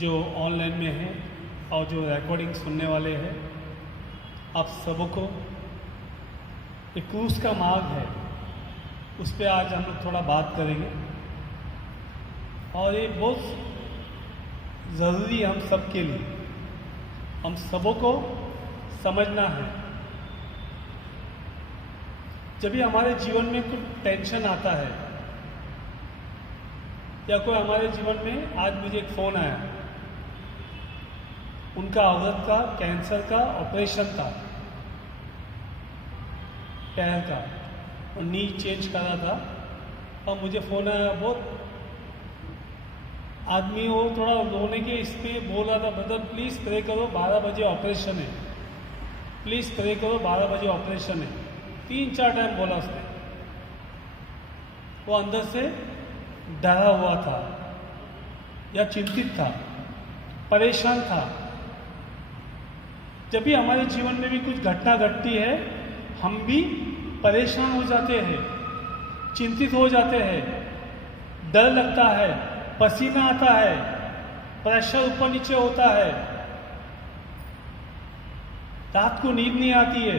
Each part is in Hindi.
जो ऑनलाइन में हैं और जो रिकॉर्डिंग सुनने वाले हैं, आप सबको एक क्रूस का मार्ग है, उस पर आज हम लोग थोड़ा बात करेंगे। और ये बहुत ज़रूरी हम सब के लिए, हम सबको समझना है। जब भी हमारे जीवन में कुछ टेंशन आता है या कोई हमारे जीवन में, आज मुझे एक फ़ोन आया, उनका औरत का कैंसर का ऑपरेशन था, पैर का, और नी चेंज करा था। और मुझे फ़ोन आया, बहुत आदमी वो थोड़ा रोने के इस पर बोल रहा था, ब्रदर प्लीज़ प्रे करो, 12 बजे ऑपरेशन है, प्लीज़ प्रे करो, 12 बजे ऑपरेशन है। 3-4 टाइम बोला उसने। वो अंदर से डरा हुआ था या चिंतित था, परेशान था। जब भी हमारे जीवन में भी कुछ घटना घटती है, हम भी परेशान हो जाते हैं, चिंतित हो जाते हैं, डर लगता है, पसीना आता है, प्रेशर ऊपर नीचे होता है, रात को नींद नहीं आती है,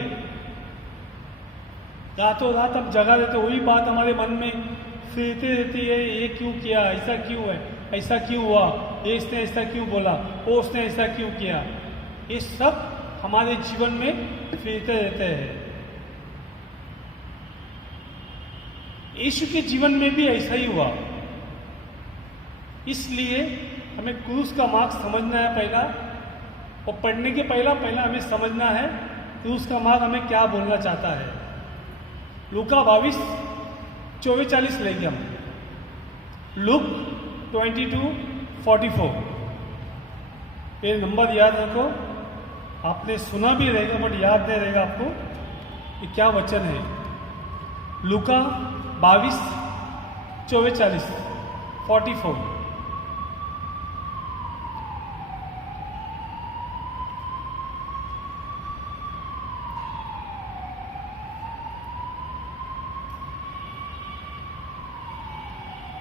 रातों रात हम जगा रहते, वही बात हमारे मन में फिरती रहती है, ये क्यों किया, ऐसा क्यों है, ऐसा क्यों हुआ, ये इसने ऐसा क्यों बोला, वो उसने ऐसा क्यों किया। ये सब हमारे जीवन में फिरते रहते हैं। यीशु के जीवन में भी ऐसा ही हुआ। इसलिए हमें क्रूस का मार्ग समझना है पहला, और पढ़ने के पहला हमें समझना है क्रूस का मार्ग हमें क्या बोलना चाहता है। लूका 22:24 लेंगे हम। लूक 22:44। ये नंबर याद रखो, आपने सुना भी रहेगा बट याद नहीं रहेगा आपको ये क्या वचन है। लूका 22:24 44।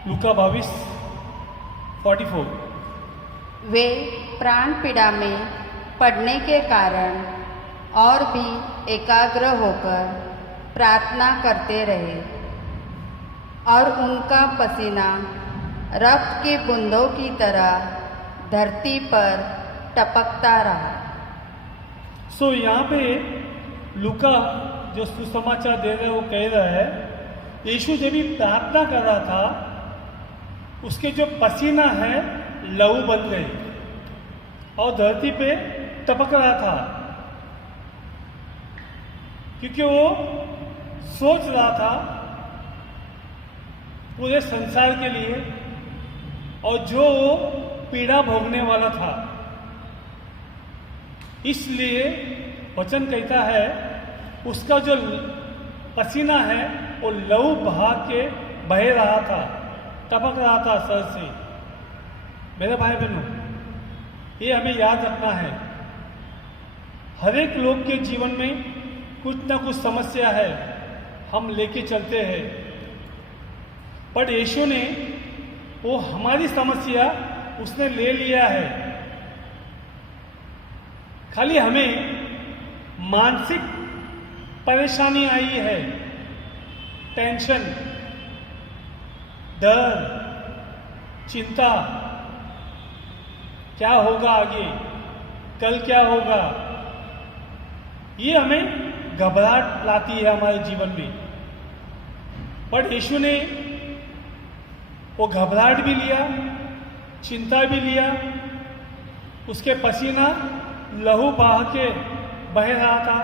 लूका 22:44। वे प्राण पीड़ा में पड़ने के कारण और भी एकाग्र होकर प्रार्थना करते रहे, और उनका पसीना रक्त की बूंदों की तरह धरती पर टपकता रहा। यहाँ पे लूका जो सुसमाचार दे रहे हैं वो कह रहा है, यीशु जब भी प्रार्थना कर रहा था, उसके जो पसीना है लहू बन गई और धरती पे टपक रहा था, क्योंकि वो सोच रहा था पूरे संसार के लिए और जो वो पीड़ा भोगने वाला था। इसलिए वचन कहता है उसका जो पसीना है वो लहू बहा के बह रहा था, टपक रहा था सर से। मेरे भाई बहनों, ये हमें याद रखना है। हर एक लोग के जीवन में कुछ ना कुछ समस्या है, हम लेके चलते हैं, पर यीशु ने वो हमारी समस्या उसने ले लिया है। खाली हमें मानसिक परेशानी आई है, टेंशन, डर, चिंता, क्या होगा आगे, कल क्या होगा, ये हमें घबराहट लाती है हमारे जीवन में। पर यीशु ने वो घबराहट भी लिया, चिंता भी लिया, उसके पसीना लहू बहा के बह रहा था,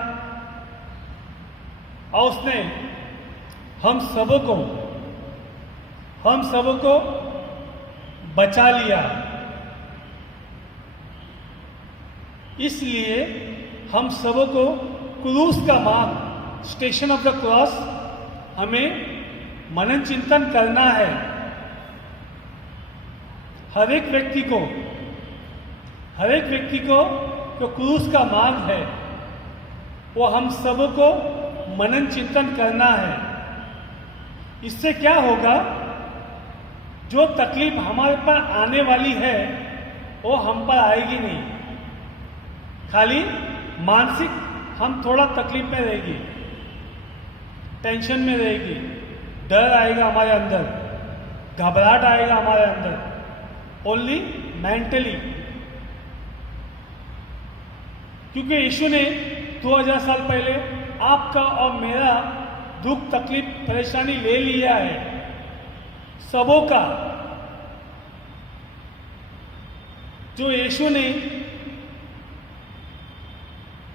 और उसने हम सबको बचा लिया। इसलिए हम सबको क्रूस का मार्ग, स्टेशन ऑफ द क्रॉस, हमें मनन चिंतन करना है। हर एक व्यक्ति को जो क्रूस का मार्ग है वो हम सबको मनन चिंतन करना है। इससे क्या होगा, जो तकलीफ हमारे पर आने वाली है वो हम पर आएगी नहीं। खाली मानसिक हम थोड़ा तकलीफ में रहेगी, टेंशन में रहेगी, डर आएगा हमारे अंदर, घबराहट आएगा हमारे अंदर, ओनली मेंटली। क्योंकि यीशु ने 2000 साल पहले आपका और मेरा दुख, तकलीफ, परेशानी ले लिया है, सबों का। जो यीशु ने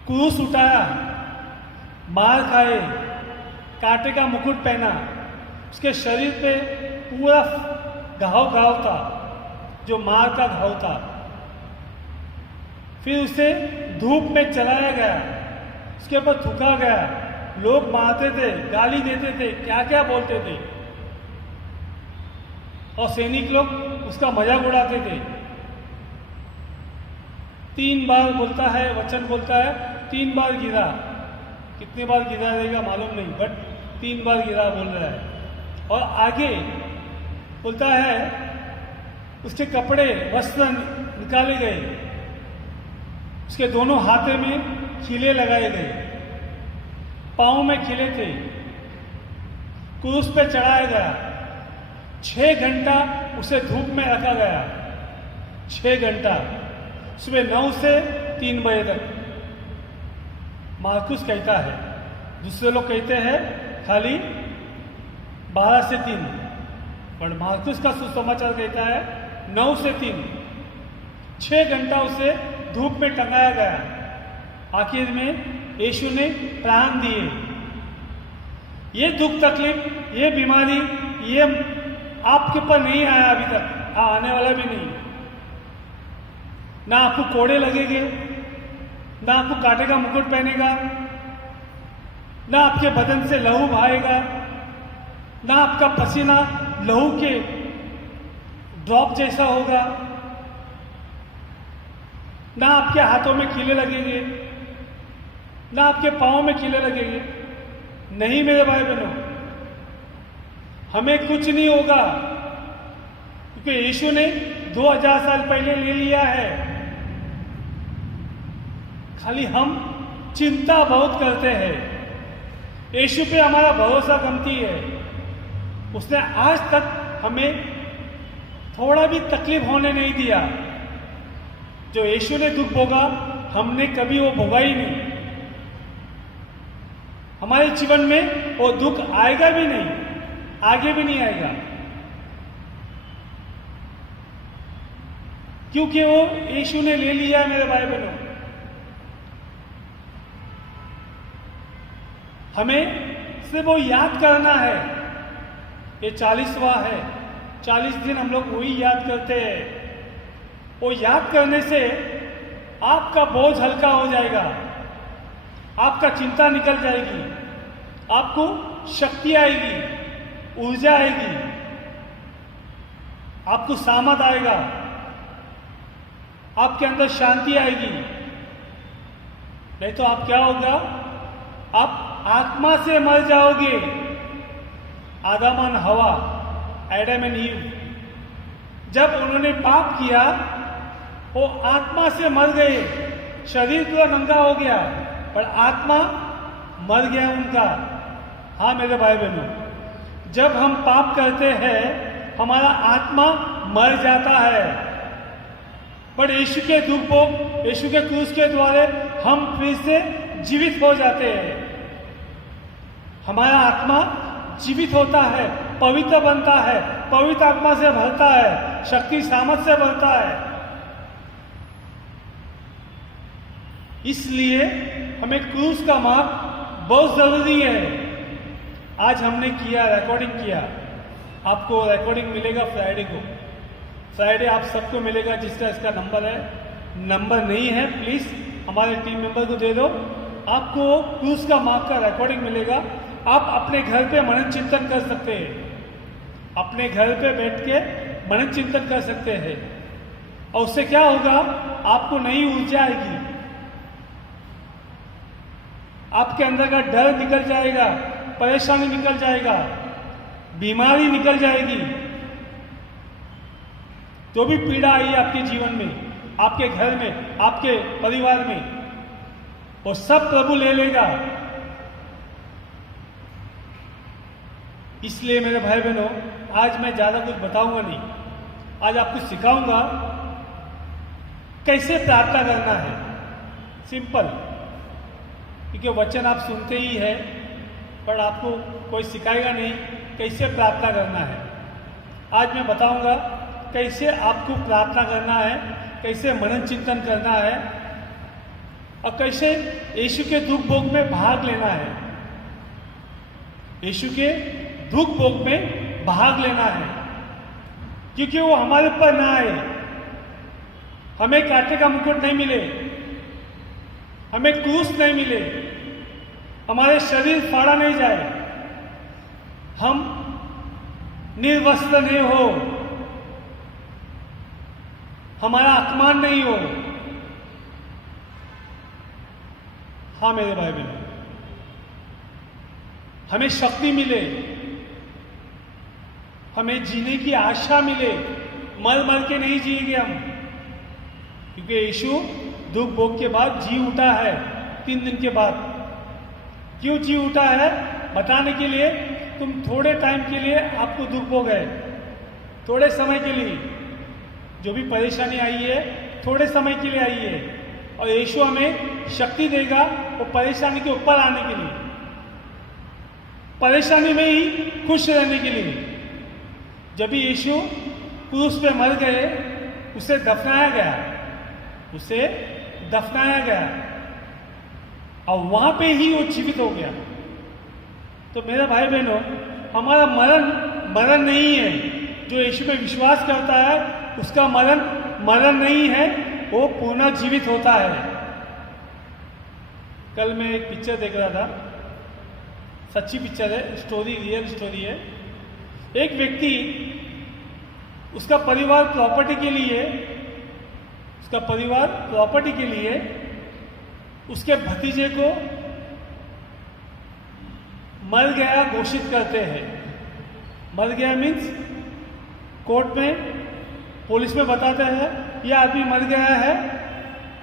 क्रूस उठाया, मार खाए, कांटे का मुकुट पहना, उसके शरीर पे पूरा घाव था, जो मार का घाव था। फिर उसे धूप में जलाया गया, उसके ऊपर थूका गया, लोग मारते थे, गाली देते थे, क्या क्या बोलते थे, और सैनिक लोग उसका मजाक उड़ाते थे। 3 बार बोलता है, वचन बोलता है, 3 बार गिरा। कितने बार गिरा रहेगा मालूम नहीं, बट 3 बार गिरा बोल रहा है। और आगे बोलता है उसके कपड़े, वस्त्र निकाले गए, उसके दोनों हाथे में खीले लगाए गए, पाँव में खीले थे, क्रूस पे चढ़ाया गया। 6 घंटा उसे धूप में रखा गया, 6 घंटा, सुबह 9 से 3 बजे तक। मार्कुस कहता है, दूसरे लोग कहते हैं खाली 12 से 3, पर मार्कुस का सुसमाचार कहता है 9 से 3। 6 घंटा उसे धूप में टंगाया गया। आखिर में यीशु ने प्राण दिए। ये दुख, तकलीफ, ये बीमारी, ये आपके ऊपर नहीं आया अभी तक, आने वाला भी नहीं। ना आपको कोड़े लगेंगे, ना आपको कांटे का मुकुट पहनेगा, ना आपके बदन से लहू बहाएगा, ना आपका पसीना लहू के ड्रॉप जैसा होगा, ना आपके हाथों में कीले लगेंगे, ना आपके पाँव में कीले लगेंगे। नहीं मेरे भाई बहनों, हमें कुछ नहीं होगा, क्योंकि यीशु ने 2000 साल पहले ले लिया है। खाली हम चिंता बहुत करते हैं, यीशु पे हमारा भरोसा कमती है। उसने आज तक हमें थोड़ा भी तकलीफ होने नहीं दिया। जो यीशु ने दुख भोगा, हमने कभी वो भोगा ही नहीं। हमारे जीवन में वो दुख आएगा भी नहीं, आगे भी नहीं आएगा, क्योंकि वो यीशु ने ले लिया है। मेरे भाई बहनों, हमें सिर्फ वो याद करना है। ये 40वां है, 40 दिन हम लोग वही याद करते हैं। वो याद करने से आपका बोझ हल्का हो जाएगा, आपका चिंता निकल जाएगी, आपको शक्ति आएगी, ऊर्जा आएगी, आपको सामर्थ आएगा, आपके अंदर शांति आएगी। नहीं तो आप क्या होगा, आप आत्मा से मर जाओगे। आदम और हवा, एडम एंड ईव, जब उन्होंने पाप किया, वो आत्मा से मर गए। शरीर तो नंगा हो गया, पर आत्मा मर गया उनका। हाँ मेरे भाई बहनों, जब हम पाप करते हैं, हमारा आत्मा मर जाता है, पर यीशु के दुख को, यीशु के क्रूस के द्वारा हम फिर से जीवित हो जाते हैं। हमारा आत्मा जीवित होता है, पवित्र बनता है, पवित्र आत्मा से भरता है, शक्ति सामर्थ से भरता है। इसलिए हमें क्रूस का मार्ग बहुत जरूरी है। आज हमने किया, रिकॉर्डिंग किया। आपको रिकॉर्डिंग मिलेगा फ्राइडे को। फ्राइडे आप सबको मिलेगा जिसका इसका नंबर है। नंबर नहीं है, प्लीज हमारे टीम मेंबर को दे दो। आपको क्रूस का मार्ग का रिकॉर्डिंग मिलेगा। आप अपने घर पे मनन चिंतन कर सकते हैं, अपने घर पे बैठ के मनन चिंतन कर सकते हैं। और उससे क्या होगा, आपको नई ऊर्जा आएगी, आपके अंदर का डर निकल जाएगा, परेशानी निकल जाएगा, बीमारी निकल जाएगी। जो भी पीड़ा आई है आपके जीवन में, आपके घर में, आपके परिवार में, वो सब प्रभु ले लेगा। इसलिए मेरे भाई बहनों, आज मैं ज़्यादा कुछ बताऊंगा नहीं, आज आपको सिखाऊंगा कैसे प्रार्थना करना है। सिंपल, क्योंकि वचन आप सुनते ही है, पर आपको कोई सिखाएगा नहीं कैसे प्रार्थना करना है। आज मैं बताऊंगा कैसे आपको प्रार्थना करना है, कैसे मनन चिंतन करना है और कैसे यीशु के दुख भोग में भाग लेना है। यीशु के दुख भोग में भाग लेना है, क्योंकि वो हमारे ऊपर ना आए, हमें कांटे का मुकुट नहीं मिले, हमें क्रूस नहीं मिले, हमारे शरीर फाड़ा नहीं जाए, हम निर्वस्त्र नहीं हो, हमारा अपमान नहीं हो। हाँ मेरे भाई बहन, हमें शक्ति मिले, हमें जीने की आशा मिले, मर मर के नहीं जिएंगे हम, क्योंकि यीशु दुख भोग के बाद जी उठा है 3 दिन के बाद। क्यों जी उठा है बताने के लिए, तुम थोड़े टाइम के लिए आपको दुख भोग है, थोड़े समय के लिए, जो भी परेशानी आई है थोड़े समय के लिए आई है, और यीशु हमें शक्ति देगा वो परेशानी के ऊपर आने के लिए, परेशानी में ही खुश रहने के लिए। जब भी यीशु क्रूस पे मर गए, उसे दफनाया गया, उसे दफनाया गया और वहां पे ही वो जीवित हो गया। तो मेरे भाई बहनों, हमारा मरण नहीं है। जो यीशु पे विश्वास करता है उसका मरण नहीं है, वो पूर्ण जीवित होता है। कल मैं एक पिक्चर देख रहा था, सच्ची पिक्चर है, स्टोरी, रियल स्टोरी है। एक व्यक्ति, उसका परिवार प्रॉपर्टी के लिए उसके भतीजे को मर गया घोषित करते हैं। मर गया मीन्स कोर्ट में, पुलिस में बताते हैं ये आदमी मर गया है,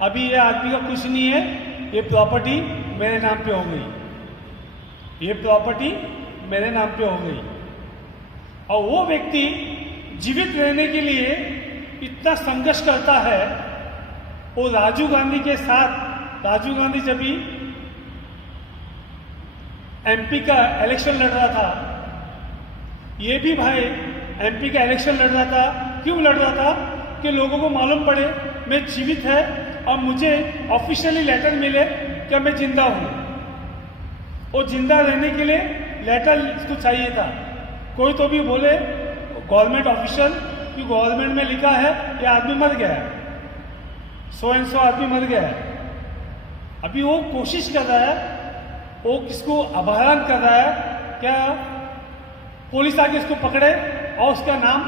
अभी ये आदमी का कुछ नहीं है, ये प्रॉपर्टी मेरे नाम पे हो गई, ये प्रॉपर्टी मेरे नाम पे हो गई। और वो व्यक्ति जीवित रहने के लिए इतना संघर्ष करता है। वो राजीव गांधी के साथ, राजीव गांधी जब भी एमपी का इलेक्शन लड़ रहा था, ये भी भाई एमपी का इलेक्शन लड़ रहा था। क्यों लड़ रहा था? कि लोगों को मालूम पड़े मैं जीवित है और मुझे ऑफिशियली लेटर मिले कि मैं जिंदा हूं। वो जिंदा रहने के लिए लेटर इसको चाहिए था। कोई तो भी बोले गवर्नमेंट ऑफिशियल कि गवर्नमेंट में लिखा है ये आदमी मर गया है, सो एंड सो आदमी मर गया है। अभी वो कोशिश कर रहा है, वो किसको अपहरण कर रहा है, क्या पुलिस आके इसको पकड़े और उसका नाम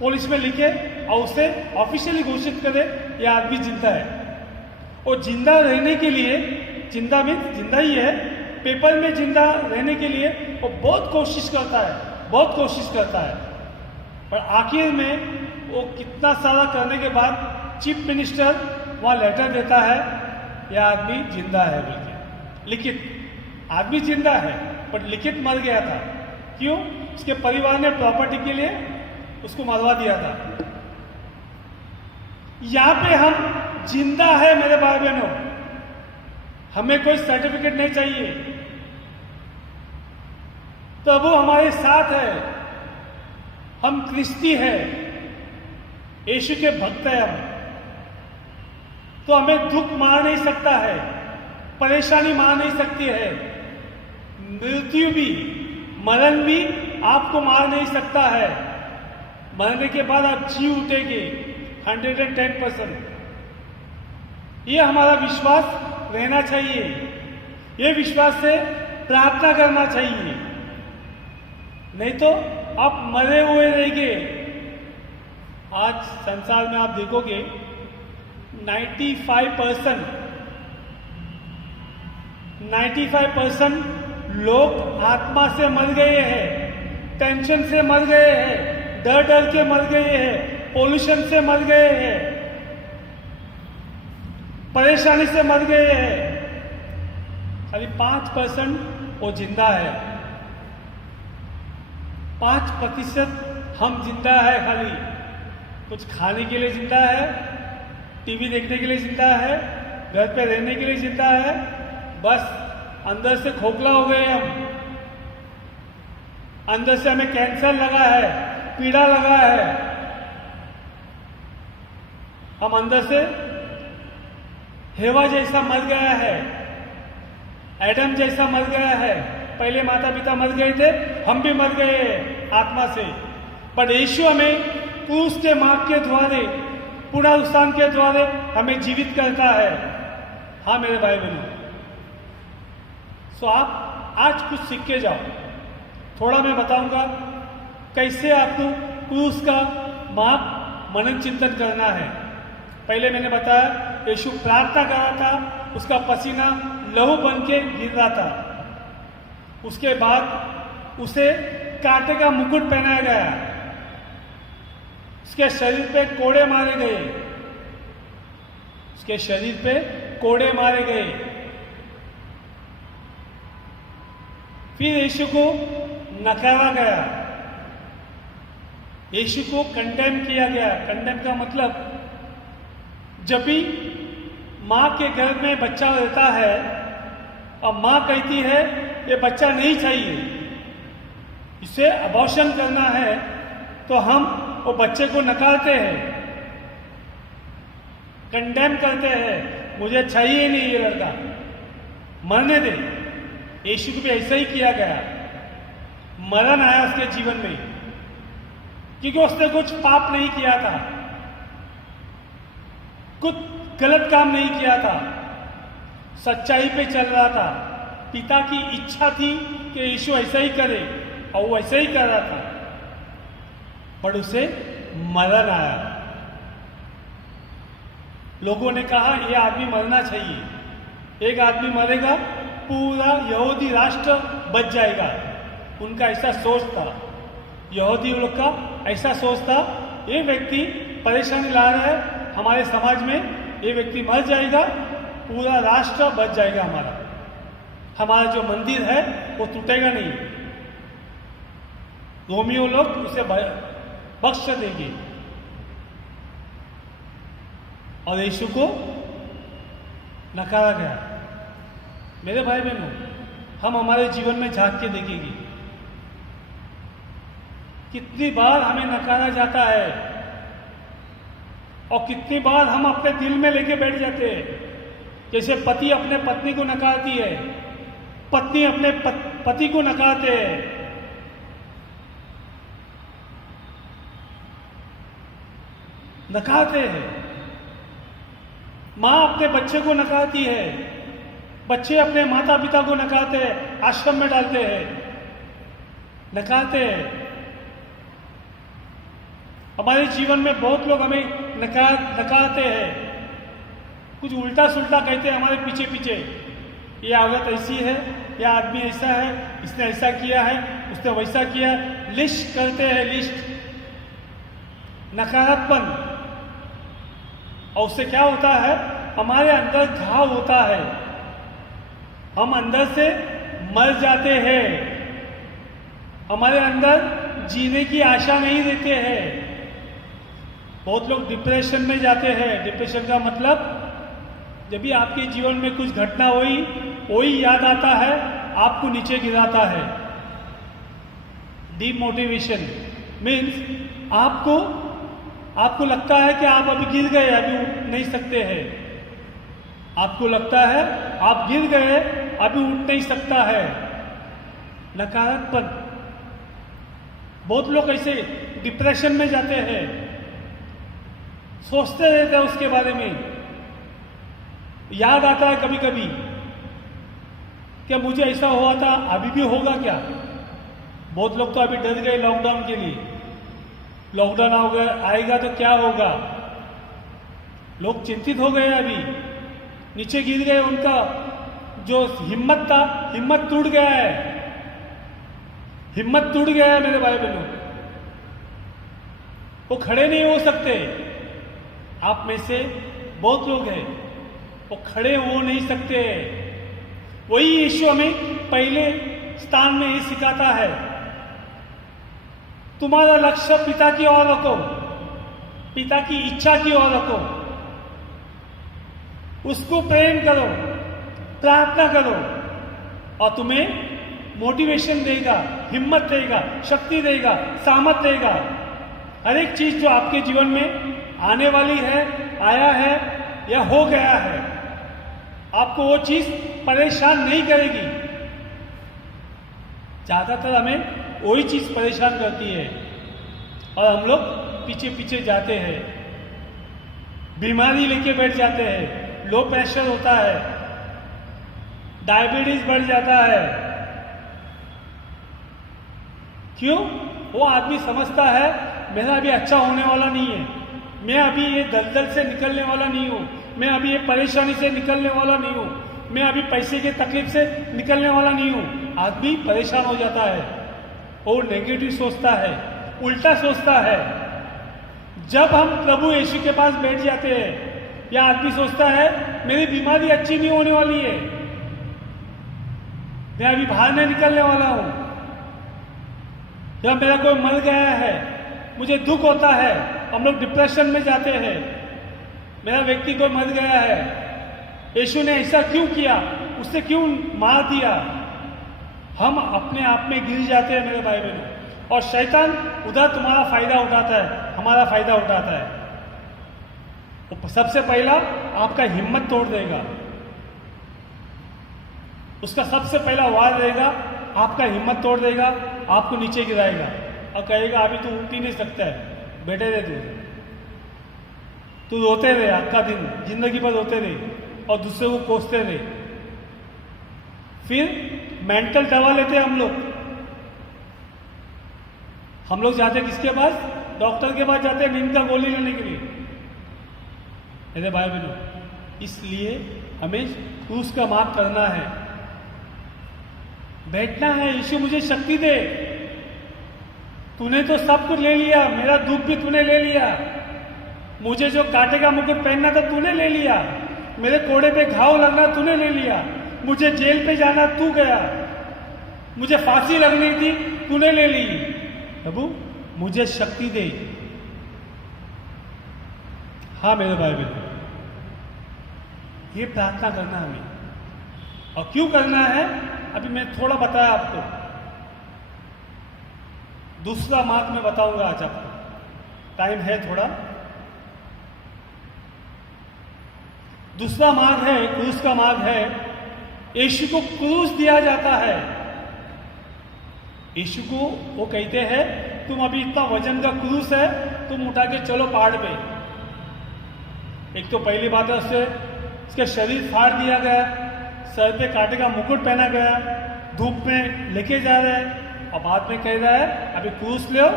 पुलिस में लिखे और उसे ऑफिशियली घोषित करे ये आदमी जिंदा है। और जिंदा रहने के लिए, जिंदा मीन्स जिंदा ही है, पेपर में जिंदा रहने के लिए वो बहुत कोशिश करता है, पर आखिर में वो कितना सारा करने के बाद चीफ मिनिस्टर वहाँ लेटर देता है यह आदमी जिंदा है बोल के। लिखित आदमी जिंदा है पर लिखित मर गया था। क्यों? उसके परिवार ने प्रॉपर्टी के लिए उसको मरवा दिया था। यहां पे हम जिंदा है मेरे भाई बहनों, हमें कोई सर्टिफिकेट नहीं चाहिए। प्रभु हमारे साथ है, हम क्रिस्ती है, यीशु के भक्त है हम, तो हमें दुख मार नहीं सकता है, परेशानी मार नहीं सकती है, मृत्यु भी, मरण भी आपको मार नहीं सकता है। मरने के बाद आप जी उठेंगे 110%। ये हमारा विश्वास रहना चाहिए, ये विश्वास से प्रार्थना करना चाहिए, नहीं तो आप मरे हुए रहेंगे। आज संसार में आप देखोगे 95% लोग आत्मा से मर गए हैं, टेंशन से मर गए हैं, डर के मर गए हैं, पोल्यूशन से मर गए हैं, परेशानी से मर गए हैं। खाली 5% वो जिंदा है, 5% हम जिंदा है। खाली कुछ खाने के लिए जिंदा है, टीवी देखने के लिए जिंदा है, घर पे रहने के लिए जिंदा है। बस अंदर से खोखला हो गए हम, अंदर से हमें कैंसर लगा है, पीड़ा लगा है। हम अंदर से हेवा जैसा मर गया है, एडम जैसा मर गया है। पहले माता पिता मर गए थे, हम भी मर गए आत्मा से। पर यीशु हमें क्रूस के मार्ग के द्वारे, पुनरुत्थान के द्वारे हमें जीवित करता है। हाँ मेरे भाई बहनों, सो आप आज कुछ सीख के जाओ। थोड़ा मैं बताऊंगा कैसे आपको क्रूस का मार्ग मनन चिंतन करना है। पहले मैंने बताया यीशु प्रार्थना कर रहा था, उसका पसीना लहू बन के गिर रहा था। उसके बाद उसे कांटे का मुकुट पहनाया गया, उसके शरीर पे कोड़े मारे गए, उसके शरीर पे कोड़े मारे गए। फिर यीशु को नकारा गया, यीशु को कंडेम किया गया। कंडेम का मतलब जब भी मां के गर्भ में बच्चा रहता है और मां कहती है ये बच्चा नहीं चाहिए, इसे अबॉर्शन करना है, तो हम वो बच्चे को नकारते हैं, कंडेम करते हैं, मुझे चाहिए नहीं ये लड़का, मरने दे। यीशु को भी ऐसा ही किया गया, मरण आया उसके जीवन में, क्योंकि उसने कुछ पाप नहीं किया था, कुछ गलत काम नहीं किया था, सच्चाई पे चल रहा था। पिता की इच्छा थी कि यीशु ऐसा ही करे और वो ऐसा ही कर रहा था, पर उसे मरण आया। लोगों ने कहा यह आदमी मरना चाहिए, एक आदमी मरेगा पूरा यहूदी राष्ट्र बच जाएगा। उनका ऐसा सोच था, यहूदी लोग का ऐसा सोच था, ये व्यक्ति परेशानी ला रहा है हमारे समाज में, ये व्यक्ति मर जाएगा, पूरा राष्ट्र बच जाएगा, हमारा जो मंदिर है वो टूटेगा नहीं, रोमियो लोग उसे बख्श देंगे। और यीशु को नकारा गया। मेरे भाई बहनों, हम हमारे जीवन में झांक के देखेंगे कितनी बार हमें नकारा जाता है और कितनी बार हम अपने दिल में लेके बैठ जाते हैं। जैसे पति अपने पत्नी को नकारती है, पत्नी अपने पति को नकारते हैं। नकारते हैं, मां अपने बच्चे को नकारती है, बच्चे अपने माता पिता को नकारते हैं, आश्रम में डालते हैं, नकारते हैं। हमारे जीवन में बहुत लोग हमें नकारते हैं, कुछ उल्टा सुल्टा कहते हैं हमारे पीछे पीछे, ये औरत ऐसी है, यह आदमी ऐसा है, इसने ऐसा किया है, उसने वैसा किया, लिस्ट करते हैं, लिस्ट, नकारात्मक। और उससे क्या होता है, हमारे अंदर घाव होता है, हम अंदर से मर जाते हैं, हमारे अंदर जीने की आशा नहीं रहते हैं। बहुत लोग डिप्रेशन में जाते हैं। डिप्रेशन का मतलब जब भी आपके जीवन में कुछ घटना हुई, वही याद आता है, आपको नीचे गिराता है। डिमोटिवेशन मीन्स आपको लगता है कि आप अभी गिर गए, अभी उठ नहीं सकते हैं। आपको लगता है आप गिर गए, अभी उठ नहीं सकता है। नकारात्मक। बहुत लोग ऐसे डिप्रेशन में जाते हैं, सोचते रहते हैं उसके बारे में, याद आता है कभी कभी क्या मुझे ऐसा हुआ था, अभी भी होगा क्या। बहुत लोग तो अभी डर गए लॉकडाउन के लिए, लॉकडाउन आएगा तो क्या होगा। लोग चिंतित हो गए, अभी नीचे गिर गए, उनका जो हिम्मत था, हिम्मत टूट गया है, हिम्मत टूट गया है मेरे भाई बहनों। वो खड़े नहीं हो सकते। आप में से बहुत लोग हैं वो खड़े हो नहीं सकते। वही यीशु हमें पहले स्थान में ही सिखाता है, तुम्हारा लक्ष्य पिता की ओर रखो, पिता की इच्छा की ओर रखो, उसको प्रेम करो, प्रार्थना करो और तुम्हें मोटिवेशन देगा, हिम्मत देगा, शक्ति देगा, सामर्थ देगा। हर एक चीज जो आपके जीवन में आने वाली है, आया है या हो गया है, आपको वो चीज परेशान नहीं करेगी। ज्यादातर हमें वही चीज परेशान करती है और हम लोग पीछे पीछे जाते हैं, बीमारी लेके बैठ जाते हैं, लो प्रेशर होता है, डायबिटीज बढ़ जाता है। क्यों? वो आदमी समझता है मेरा अभी अच्छा होने वाला नहीं है, मैं अभी ये दलदल से निकलने वाला नहीं हूं, मैं अभी ये परेशानी से निकलने वाला नहीं हूं, मैं अभी पैसे की तकलीफ से निकलने वाला नहीं हूं। आदमी परेशान हो जाता है और नेगेटिव सोचता है, उल्टा सोचता है। जब हम प्रभु यीशु के पास बैठ जाते हैं या आदमी सोचता है मेरी बीमारी अच्छी नहीं होने वाली है, मैं अभी बाहर नहीं निकलने वाला हूं, या मेरा कोई मर गया है, मुझे दुख होता है, हम लोग डिप्रेशन में जाते हैं, मेरा व्यक्ति कोई मर गया है, यीशु ने ऐसा क्यों किया, उससे क्यों मार दिया। हम अपने आप में गिर जाते हैं मेरे भाई बहनों, और शैतान उधर तुम्हारा फायदा उठाता है, हमारा फायदा उठाता है। वो सबसे पहला आपका हिम्मत तोड़ देगा, उसका सबसे पहला वार रहेगा, आपका हिम्मत तोड़ देगा, आपको नीचे गिराएगा और कहेगा अभी तू उठ ही नहीं सकता है, बैठे रहे तू रोते रहे, आपका दिन जिंदगी भर रोते रहे और दूसरे को कोसते रहे। फिर मेंटल दवा लेते हैं हम लोग जाते किसके पास? डॉक्टर के पास जाते हैं नींद का गोली लेने के लिए। मेरे भाई बहनों, इसलिए हमें क्रूस का मार्ग करना है, बैठना है। यीशु मुझे शक्ति दे, तूने तो सब कुछ ले लिया, मेरा दुख भी तूने ले लिया, मुझे जो कांटे का मुकुट पहनना था तूने ले लिया, मेरे कोड़े पे घाव लगना तूने ले लिया, मुझे जेल पे जाना तू गया, मुझे फांसी लगनी थी तूने ले ली। प्रभु मुझे शक्ति दे। हाँ मेरे भाई बहन, ये प्रार्थना करना हमें, और क्यों करना है अभी मैं थोड़ा बताया आपको, दूसरा मार्ग में बताऊंगा आज आपको, टाइम है थोड़ा। दूसरा मार्ग है, क्रूस का मार्ग है। यीशु को क्रूस दिया जाता है। यीशु को वो कहते हैं तुम अभी इतना वजन का क्रूस है, तुम उठा के चलो पहाड़ पे। एक तो पहली बात है उसके शरीर फाड़ दिया गया, सर पे कांटे का मुकुट पहना गया, धूप में लेके जा रहे हैं और बाद में कह रहा है अभी क्रूस लो,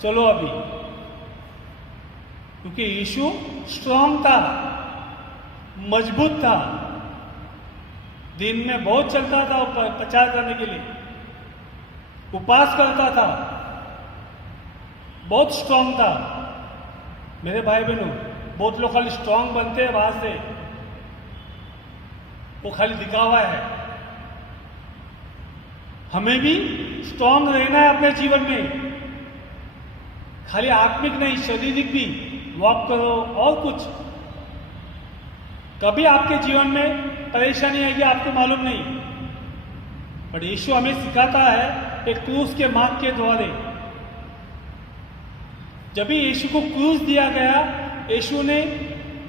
चलो अभी। क्योंकि यीशु स्ट्रांग था, मजबूत था, दिन में बहुत चलता था प्रचार करने के लिए, उपवास करता था, बहुत स्ट्रांग था। मेरे भाई बहनों, बहुत लोग खाली स्ट्रांग बनते हैं बाहर से, वो खाली दिखावा है। हमें भी स्ट्रांग रहना है अपने जीवन में, खाली आत्मिक नहीं शारीरिक भी। वॉक करो और कुछ। कभी आपके जीवन में परेशानी आएगी आपको मालूम नहीं, पर यीशु हमें सिखाता है एक क्रूस के मार्ग के द्वारे। जब भी यीशु को क्रूस दिया गया, यीशु ने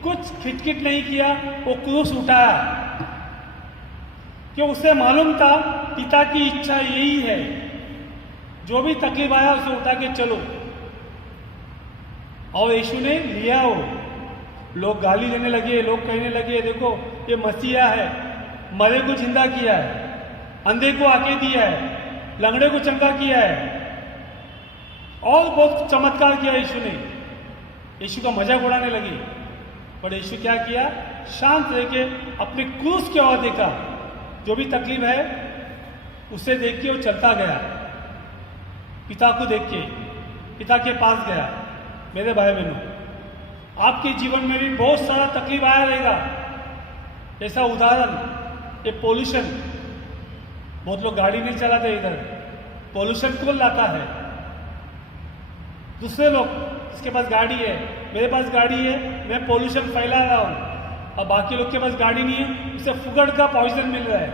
कुछ खिटखिट नहीं किया, वो क्रूस उठाया, कि उसे मालूम था पिता की इच्छा यही है, जो भी तकलीफ आया उसे उठा के चलो। और यीशु ने लिया वो। लोग गाली देने लगे, लोग कहने लगे देखो ये मसीहा है, मरे को जिंदा किया है, अंधे को आके दिया है, लंगड़े को चंगा किया है, और बहुत चमत्कार किया यीशु ने। यीशु का मजाक उड़ाने लगे, पर यीशु क्या किया? शांत रह के अपने क्रूस की ओर देखा, जो भी तकलीफ है उसे देख के वो चलता गया, पिता को देख के पिता के पास गया मेरे भाई बहनों, आपके जीवन में भी बहुत सारा तकलीफ आया रहेगा। जैसा उदाहरण, ये पोल्यूशन, बहुत लोग गाड़ी नहीं चलाते इधर, पोल्यूशन कौन लाता है? दूसरे लोग, इसके पास गाड़ी है, मेरे पास गाड़ी है, मैं पोल्यूशन फैला रहा हूं, और बाकी लोग के पास गाड़ी नहीं है, उसे फुकट का पॉइजन मिल रहा है,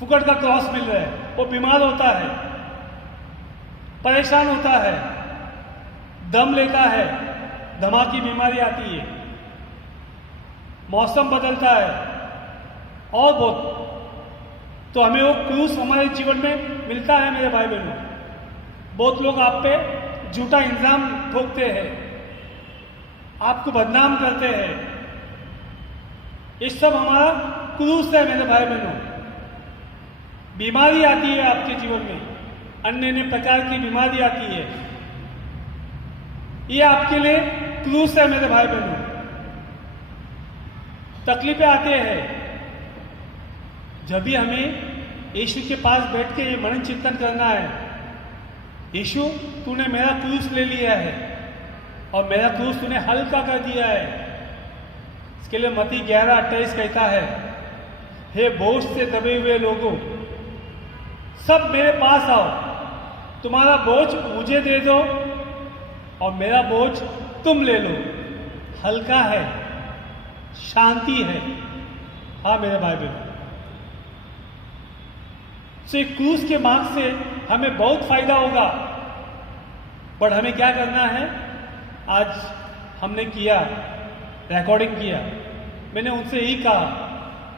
फुकट का क्रॉस मिल रहा है, वो बीमार होता है, परेशान होता है, दम लेता है, दमा की बीमारी आती है, मौसम बदलता है और बहुत। तो हमें वो क्रूस हमारे जीवन में मिलता है मेरे भाई बहनों। बहुत लोग आप पे झूठा इल्जाम ठोकते हैं, आपको बदनाम करते हैं, ये सब हमारा क्रूस है मेरे भाई बहनों। बीमारी आती है आपके जीवन में, अन्य अन्य प्रकार की बीमारी आती है, ये आपके लिए क्रूस है मेरे भाई बहनों। तकलीफें आते हैं, जब भी हमें यीशु के पास बैठ के ये मनन चिंतन करना है, यीशु तूने मेरा क्रूस ले लिया है और मेरा क्रूस तूने हल्का कर दिया है। इसके लिए मत्ती 11:28 कहता है, हे बोझ से दबे हुए लोगों, सब मेरे पास आओ, तुम्हारा बोझ मुझे दे दो और मेरा बोझ तुम ले लो, हल्का है, शांति है। हाँ मेरे भाई बहनों, तो क्रूस के मार्ग से हमें बहुत फायदा होगा, बट हमें क्या करना है? आज हमने किया, रिकॉर्डिंग किया, मैंने उनसे यही कहा,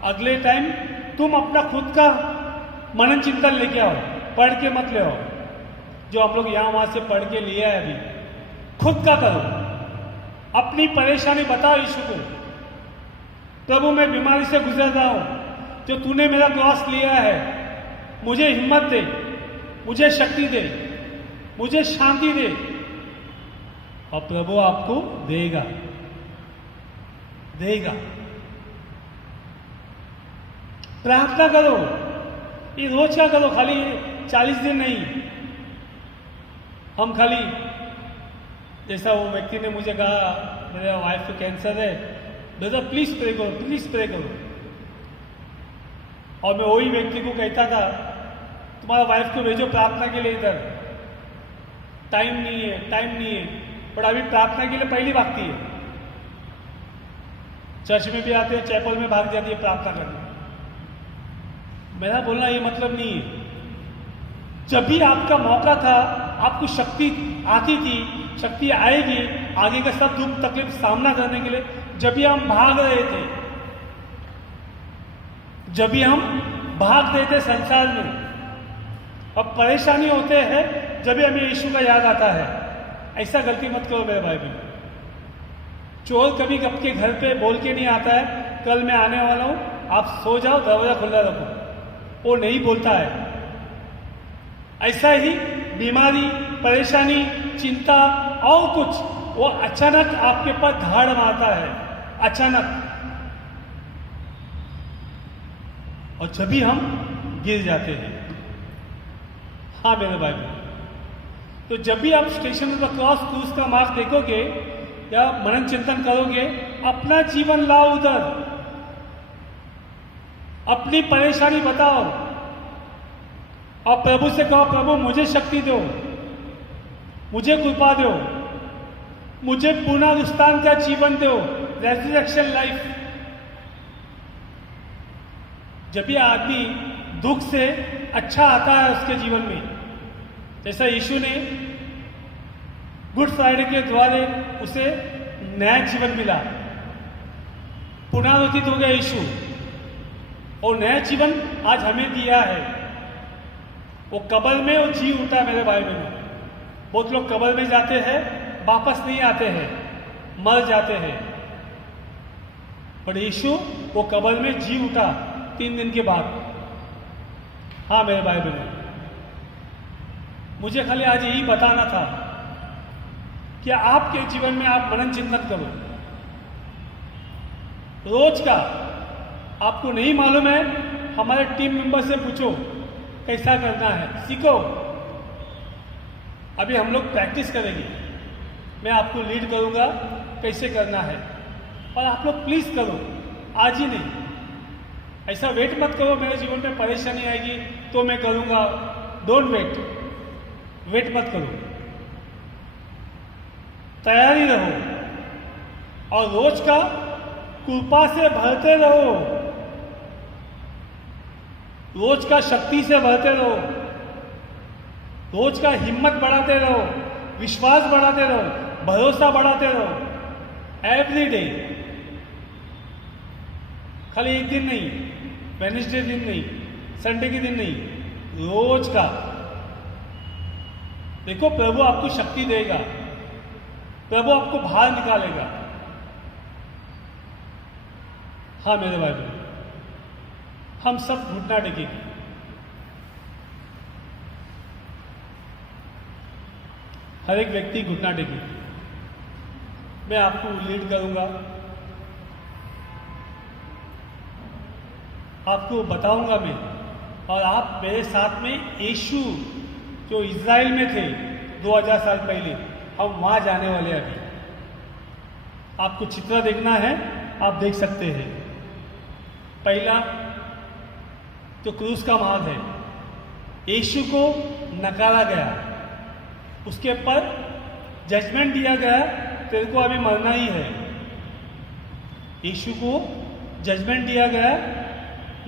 अगले टाइम तुम अपना खुद का मनन चिंतन लेके आओ, पढ़ के मत ले आओ, जो हम लोग यहां वहां से पढ़ के लिया है, अभी खुद का करो, अपनी परेशानी बताओ यीशु को, प्रभु मैं बीमारी से गुजर रहा हूं, जो तूने मेरा क्रॉस लिया है, मुझे हिम्मत दे, मुझे शक्ति दे, मुझे शांति दे, और प्रभु आपको देगा, देगा। प्रार्थना करो, ये रोज क्या करो, खाली 40 दिन नहीं। हम खाली, जैसा वो व्यक्ति ने मुझे कहा मेरे वाइफ को कैंसर है, ब्रदर प्लीज प्रे करो, प्लीज प्रे करो, और मैं वही व्यक्ति को कहता था तुम्हारा वाइफ को भेजो प्रार्थना के लिए, इधर टाइम नहीं है, टाइम नहीं है, पर अभी प्रार्थना के लिए पहली भागती है, चर्च में भी आते हैं, चैपल में भाग जाती है प्रार्थना करने। मेरा बोलना ये मतलब नहीं है, जब भी आपका मौका था, आपको शक्ति आती थी, शक्ति आएगी आगे का सब दुख तकलीफ सामना करने के लिए, जब भी हम भाग रहे थे, जब भी हम भाग रहे थे संसार में, अब परेशानी होते हैं जब भी हमें यीशु का याद आता है। ऐसा गलती मत करो मेरे भाई बहन। चोर कभी आपके घर पे बोल के नहीं आता है कल मैं आने वाला हूं, आप सो जाओ, दरवाजा खुला रखो, वो नहीं बोलता है। ऐसा ही बीमारी, परेशानी, चिंता और कुछ, वो अचानक आपके पास धाड़ मारता है, अचानक, और जब भी हम गिर जाते हैं। हाँ मेरे भाई बहन, तो जब भी आप स्टेशन पर क्रूस का मार्ग देखोगे या मनन चिंतन करोगे, अपना जीवन लाओ उधर, अपनी परेशानी बताओ और प्रभु से कहो, प्रभु मुझे शक्ति दो, मुझे कृपा दो, मुझे पुनरुत्थान का जीवन दो, रेजरेक्शन लाइफ। जब भी आदमी दुख से अच्छा आता है उसके जीवन में, जैसा यीशु ने गुड फ्राइडे के द्वारा उसे नया जीवन मिला, पुनरुत्थित हो गया यीशु, और नया जीवन आज हमें दिया है। वो कब्र में वो जी उठा मेरे भाई बहनों। बहुत लोग कब्र में जाते हैं, वापस नहीं आते हैं, मर जाते हैं, पर यीशु वो कब्र में जी उठा 3 दिन के बाद। हाँ मेरे भाई बहनों, मुझे खाली आज यही बताना था कि आपके जीवन में आप मनन चिंतन करो रोज का। आपको नहीं मालूम है, हमारे टीम मेंबर से पूछो कैसा करना है, सीखो। अभी हम लोग प्रैक्टिस करेंगे, मैं आपको लीड करूँगा कैसे करना है। और आप लोग प्लीज़ करो, आज ही नहीं। ऐसा वेट मत करो मेरे जीवन में परेशानी आएगी तो मैं करूँगा। डोंट वेट मत करो, तैयारी रहो और रोज का कृपा से भरते रहो, रोज का शक्ति से भरते रहो, रोज का हिम्मत बढ़ाते रहो, विश्वास बढ़ाते रहो, भरोसा बढ़ाते रहो। एवरी डे, खाली एक दिन नहीं, वेडनेसडे दिन नहीं, संडे के दिन नहीं, रोज का। देखो प्रभु आपको शक्ति देगा, प्रभु आपको बाहर निकालेगा। हाँ मेरे भाई बहन, हम सब घुटना टेकेंगे। हर एक व्यक्ति घुटना टेकेगा। मैं आपको लीड करूंगा, आपको बताऊंगा मैं, और आप मेरे साथ में यीशु जो इज़राइल में थे 2000 साल पहले, हम वहां जाने वाले। अभी आपको चित्र देखना है, आप देख सकते हैं। पहला जो क्रूस का मार्ग है, यीशु को नकारा गया, उसके पर जजमेंट दिया गया, तेरे को अभी मरना ही है। यीशु को जजमेंट दिया गया,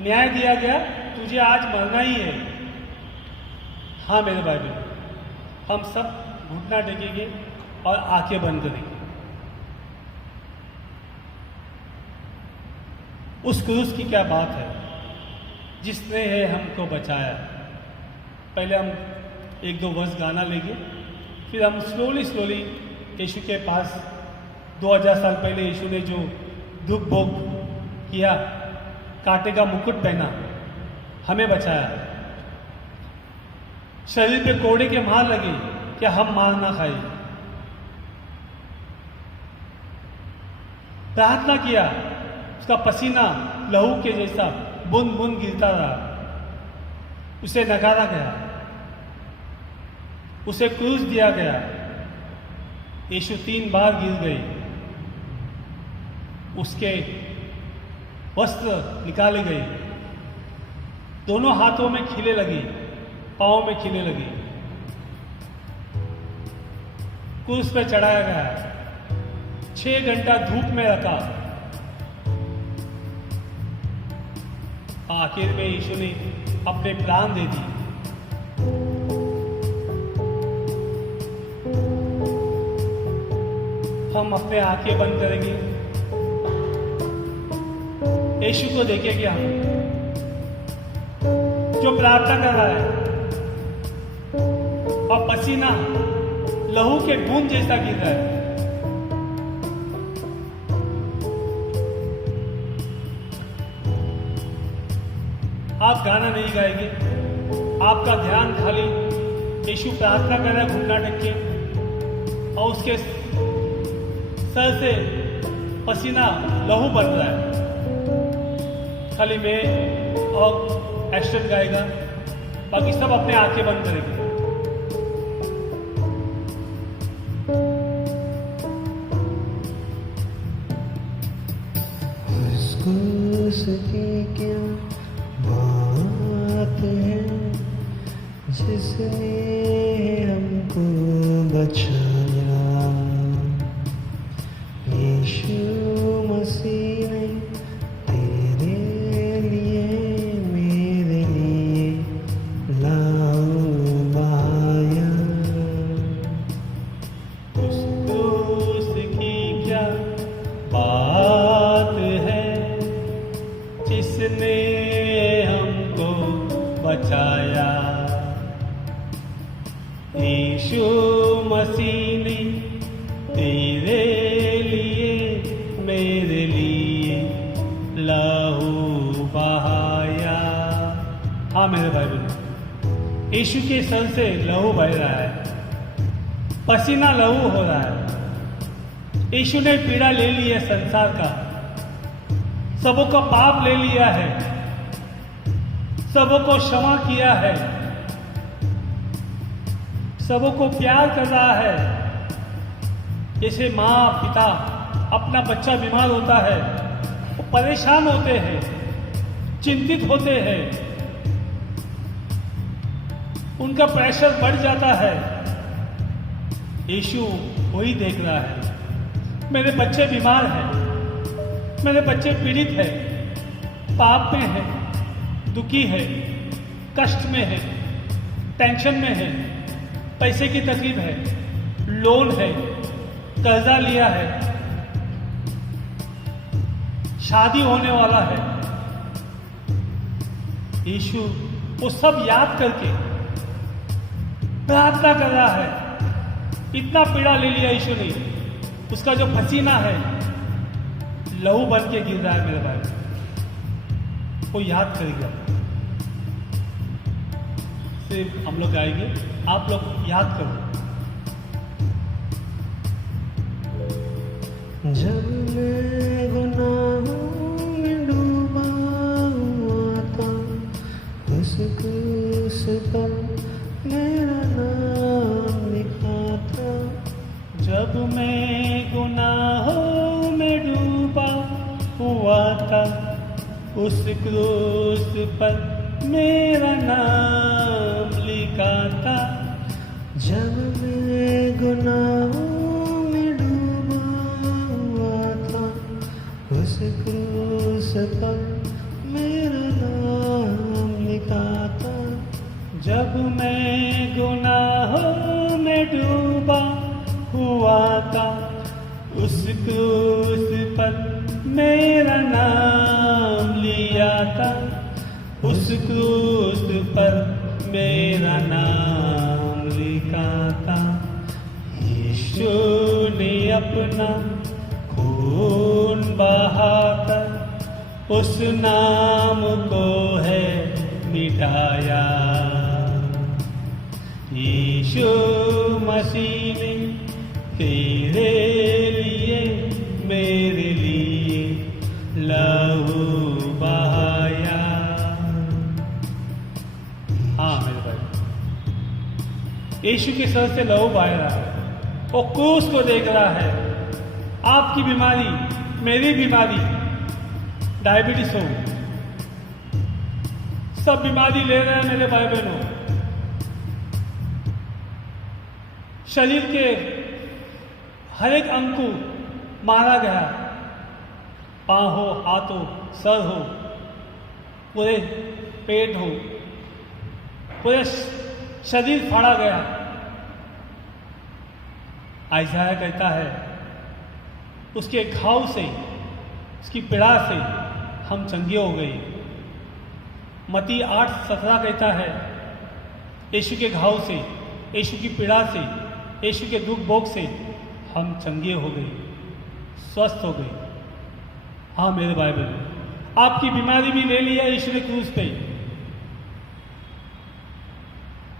न्याय दिया गया, तुझे आज मरना ही है। हाँ मेरे भाई बहन, हम सब घुटना टेकेंगे और आंखें बंद करेंगे। उस क्रूस की क्या बात है जिसने है हमको बचाया। पहले हम एक दो वर्ष गाना लेंगे, फिर हम स्लोली यीशु के पास 2000 साल पहले यीशु ने जो दुख भोग किया, कांटे का मुकुट पहना, हमें बचाया। शरीर पे कोड़े के मार लगे, क्या हम मार ना खाए। प्रार्थना किया, उसका पसीना लहू के जैसा बूंद बूंद गिरता रहा, उसे नकारा गया, उसे क्रूस दिया गया। यीशु 3 बार गिर गए, उसके वस्त्र निकाले गए, दोनों हाथों में खीले लगे, पांव में खीले लगे, क्रूस पे चढ़ाया गया, 6 घंटा धूप में रखा। आखिर में यीशु ने अपने प्राण दे दिए। हम अपने आंखें बंद करेंगे, यीशु को देखेंगे हम जो प्रार्थना कर रहा है, और पसीना लहू के बूंद जैसा गिर रहा है। आप गाना नहीं गाएंगे, आपका ध्यान खाली यीशु प्रार्थना कर रहा है घुटना टेक के, और उसके सर से पसीना लहू बन रहा है। खाली मैं और एक्शन गाएगा, बाकी सब अपने आंखें बंद करेंगे। क्या बात है जिसने हमको बचाया, यीशु मसीह ने तेरे लिए मेरे लिए लहू बहाया। उस क्रूस की क्या बात है जिसने हमको बचाया, यीशु मसीह ने तेरे लिए मेरे लिए लहू बहाया। हाँ मेरे भाई बहन, यीशु के सर से लहू बह रहा है, पसीना लहू हो रहा है। यीशु ने पीड़ा ले ली है संसार का, सबों का पाप ले लिया है, सबों को क्षमा किया है, सबों को प्यार कर रहा है। जैसे माँ पिता अपना बच्चा बीमार होता है, वो परेशान होते हैं, चिंतित होते हैं, उनका प्रेशर बढ़ जाता है। यीशु वही देख रहा है, मेरे बच्चे बीमार हैं, मेरे बच्चे पीड़ित हैं, पाप में है, दुखी है, कष्ट में है, टेंशन में है, पैसे की तकलीफ है, लोन है, कर्जा लिया है, शादी होने वाला है। यीशु वो सब याद करके प्रार्थना कर रहा है। इतना पीड़ा ले लिया यीशु ने, उसका जो पसीना है लहू बन के गिर रहा है मेरे भाई, वो याद करेगा। सिर्फ हम लोग गाएंगे, आप लोग याद करो। जब मैं गुनाहों में डूबा हुआ था, उस क्रूस पर मेरा नाम लिखा था। जब मैं गुनाहों में डूबा हुआ था, उस क्रूस पर मेरा नाम लिखा था। जब मैं गुनाहों में डूबा हुआ था, उस क्रूस पर मेरा नाम लिखा था। जब मैं गुनाहों में डूबा हुआ था, उस क्रूस पर मेरा नाम लिया था। उस क्रूस पर मेरा नाम लिखा था। यीशु ने अपना खून बहाकर उस नाम को है मिटाया। यीशु मसीह ने तेरे लिए मेरे लिए लहू बहाया। हाँ मेरे भाई, यीशु के सर से लहू बहा रहा है, वो क्रूस को देख रहा है। आपकी बीमारी, मेरी बीमारी, डायबिटीज हो, सब बीमारी ले रहे हैं मेरे भाई बहनों। शरीर के हर एक अंग को मारा गया, पाँव हो, हाथ हो, सर हो, पूरे पेट हो, पूरे शरीर फाड़ा गया। आयसाया कहता है उसके घाव से, उसकी पीड़ा से हम चंगे हो गए। मती 8:17 कहता है यीशु के घाव से, यीशु की पीड़ा से, यीशु के दुख भोग से हम चंगे हो गए, स्वस्थ हो गए। हाँ मेरे भाई बहनों, आपकी बीमारी भी ले लिया यीशु ने क्रूस पे।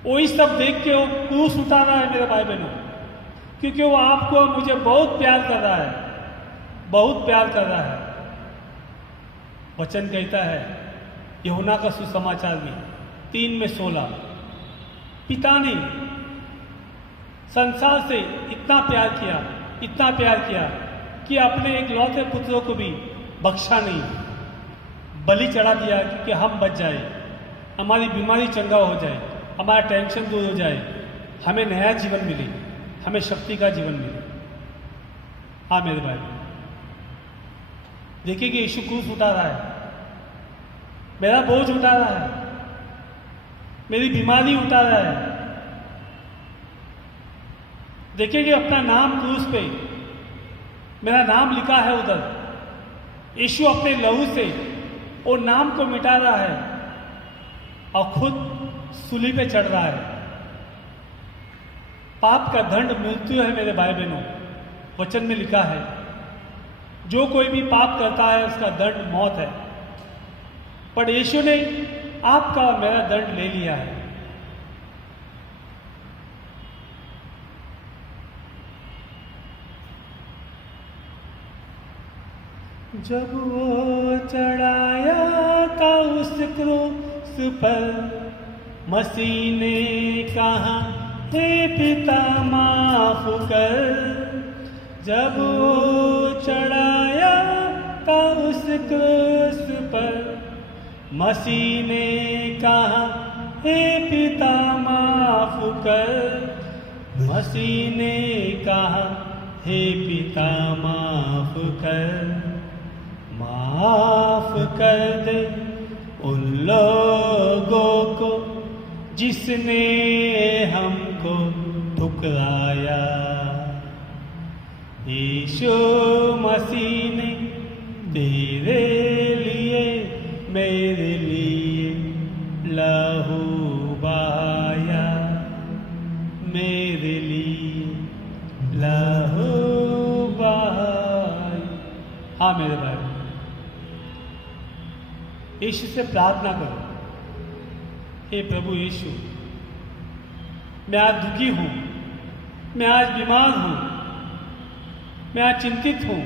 वही सब देख के वो क्रूस उतारा है मेरे भाई बहनों, क्योंकि वो आपको मुझे बहुत प्यार कर रहा है, बहुत प्यार कर रहा है। वचन कहता है यूहन्ना का सुसमाचार में 3:16, पिता ने संसार से इतना प्यार किया, इतना प्यार किया कि अपने एक लौते पुत्रों को भी बख्शा नहीं, बलि चढ़ा दिया क्योंकि हम बच जाए, हमारी बीमारी चंगा हो जाए, हमारा टेंशन दूर हो जाए, हमें नया जीवन मिले, हमें शक्ति का जीवन मिले। हाँ मेरे भाई, देखिए कि यीशु क्रूस उठा रहा है, मेरा बोझ उठा रहा है, मेरी बीमारी उठा रहा है। देखिए कि अपना नाम क्रूस पे, मेरा नाम लिखा है उधर। यीशु अपने लहू से वो नाम को मिटा रहा है और खुद सूली पे चढ़ रहा है। पाप का दंड मृत्यु है मेरे भाई बहनों, वचन में लिखा है जो कोई भी पाप करता है उसका दंड मौत है। पर यीशु ने आपका और मेरा दंड ले लिया है। जब वो चढ़ाया था उस क्रूस पर, मसीह ने कहा हे पिता माफ कर, जब चढ़ाया था उस क्रूस पर, मसीह ने कहा हे पिता माफ कर। मसीह ने कहा हे पिता माफ कर दे उन लोगों को जिसने हमको ठुकराया। यीशु मसीह ने तेरे लिए मेरे लिए लहू बहाया, मेरे लिए लहू बहाया। हाँ मेरे भाई, यीशु से प्रार्थना करो, हे प्रभु यीशु, मैं आज दुखी हूँ, मैं आज बीमार हूँ, मैं आज चिंतित हूँ,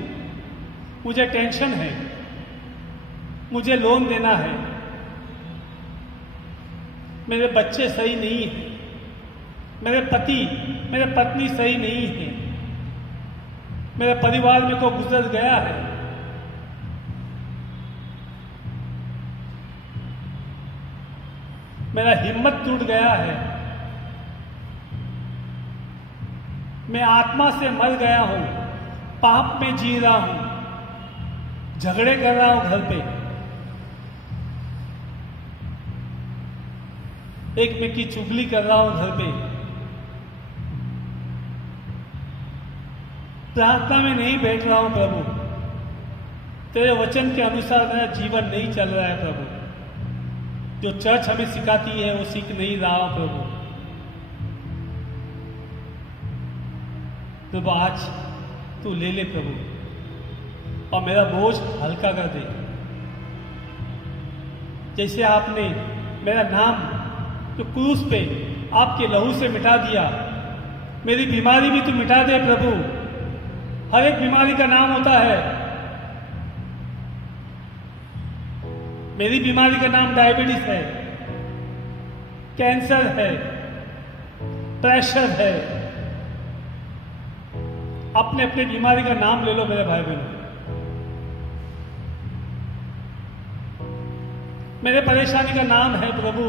मुझे टेंशन है, मुझे लोन देना है, मेरे बच्चे सही नहीं हैं, मेरे पति मेरे पत्नी सही नहीं है, मेरे परिवार में कोई गुजर गया है, मेरा हिम्मत टूट गया है, मैं आत्मा से मर गया हूं, पाप में जी रहा हूं, झगड़े कर रहा हूं घर पे, एक में की चुगली कर रहा हूं घर पे, प्रार्थना में नहीं बैठ रहा हूं प्रभु, तेरे वचन के अनुसार मेरा जीवन नहीं चल रहा है प्रभु, जो चर्च हमें सिखाती है वो सीख नहीं रहा हूं प्रभु। प्रभु आज तू ले ले प्रभु और मेरा बोझ हल्का कर दे। जैसे आपने मेरा नाम तो क्रूस पे आपके लहू से मिटा दिया, मेरी बीमारी भी तू मिटा दे प्रभु। हर एक बीमारी का नाम होता है, मेरी बीमारी का नाम डायबिटीज है, कैंसर है, प्रेशर है। अपने अपने बीमारी का नाम ले लो मेरे भाई बहनों। मेरे परेशानी का नाम है प्रभु,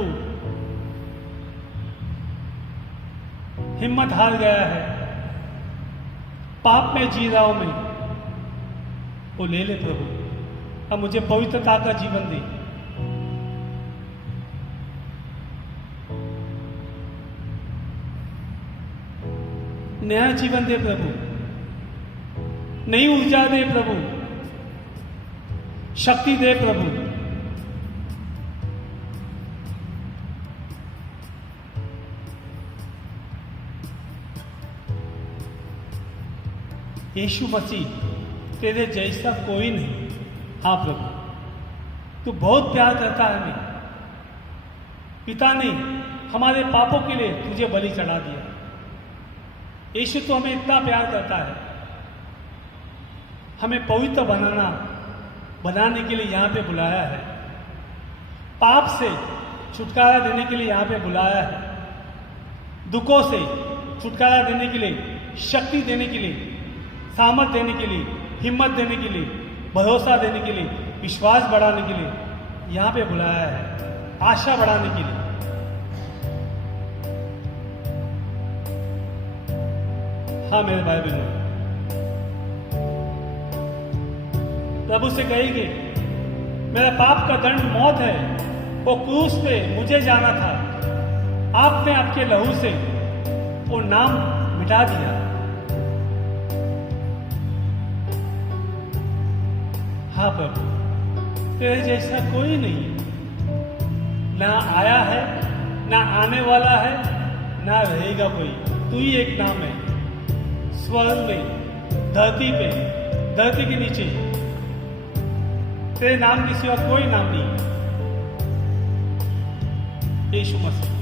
हिम्मत हार गया है, पाप में जी रहा हूं मैं, वो ले ले प्रभु। अब मुझे पवित्रता का जीवन दे। नया जीवन दे प्रभु, नई ऊर्जा दे प्रभु, शक्ति दे प्रभु। यीशु मसीह तेरे जैसा कोई नहीं। हाँ प्रभु, तू बहुत प्यार करता है हमें। पिता ने हमारे पापों के लिए तुझे बलि चढ़ा दिया। यीशु तो हमें इतना प्यार करता है, हमें पवित्र बनाने के लिए यहाँ पे बुलाया है, पाप से छुटकारा देने के लिए यहाँ पे बुलाया है, दुखों से छुटकारा देने के लिए, शक्ति देने के लिए, सामर्थ देने के लिए, हिम्मत देने के लिए, भरोसा देने के लिए, विश्वास बढ़ाने के लिए यहाँ पे बुलाया है, आशा बढ़ाने के लिए। हाँ मेरे भाई बहनों, प्रभु से कहेंगे मेरा पाप का दंड मौत है, वो क्रूस पे मुझे जाना था, आपने आपके लहू से वो नाम मिटा दिया। हाँ प्रभु, तेरे जैसा कोई नहीं, ना आया है, ना आने वाला है, ना रहेगा कोई। तू ही एक नाम है, स्वर्ग में, धरती पे, धरती के नीचे, तेरे नाम के सिवा कोई नाम नहीं। यीशु मसीह,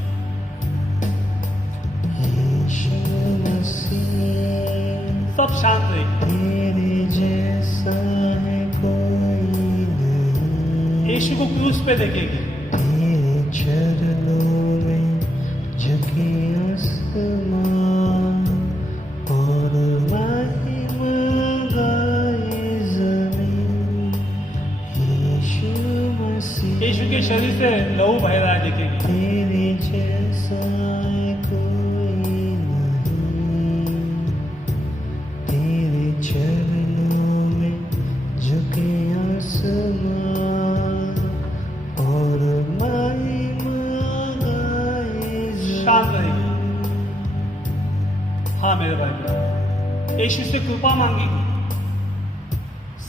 सब शांत रहे। तेरे जैसा है कोई नहीं। यीशु को क्रूस पे देखेंगे, तेरे चरणों में झुके आसमान और महिमा के शरीर से लहू बह रहा है, देखेंगे। तेरे जैसा कोई नहीं, तेरे चरणों में झुके आसमान और महिमा गाए शांत रहेगी। हाँ मेरे भाई, यीशु से कृपा मांगेगी,